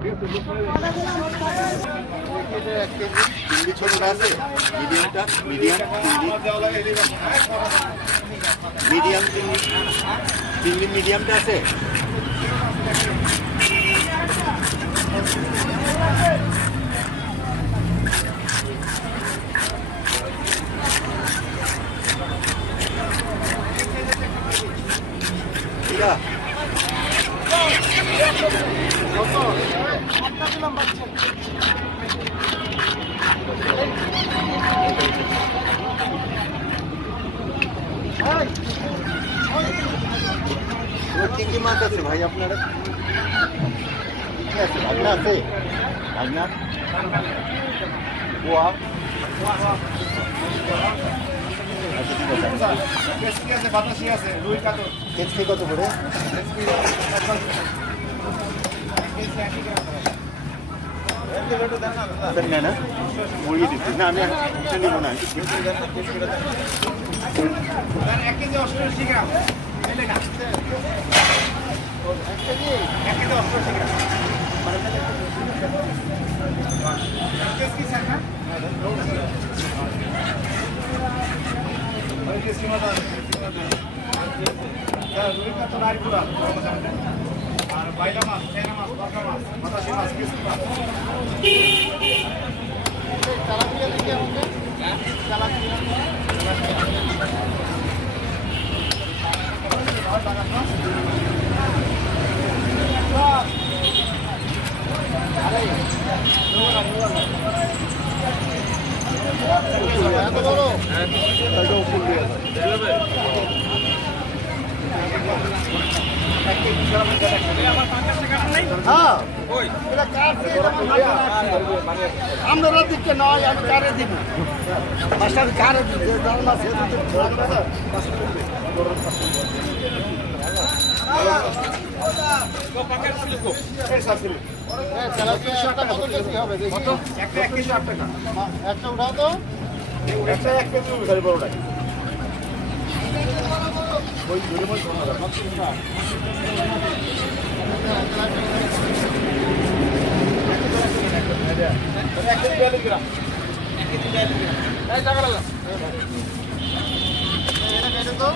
চিংড়ি ছোটটা আছে, মিডিয়ামটা, মিডিয়াম চিংড়ি মিডিয়ামটা আছে। চিংড়ি মাছ আছে ভাই আপনারা? আছে ভাগনা আছে, ভাগনা পোয়া। কেচকি কত করে? না মুরগি দিচ্ছি না, আমি নেব না। আর বাইলা মাছ, টেনা মাছ, পাকা মাছ, বাতাসি মাছ, কিছু মাছ। আমরা দিচ্ছে নয়, আমি কারে দিব মাস্টার, কারে দিচ্ছে একটা উঠাও তো, একটা 1 কেজি উঠাই বড়টাই। ওই দূরে মধ্যে এটা তো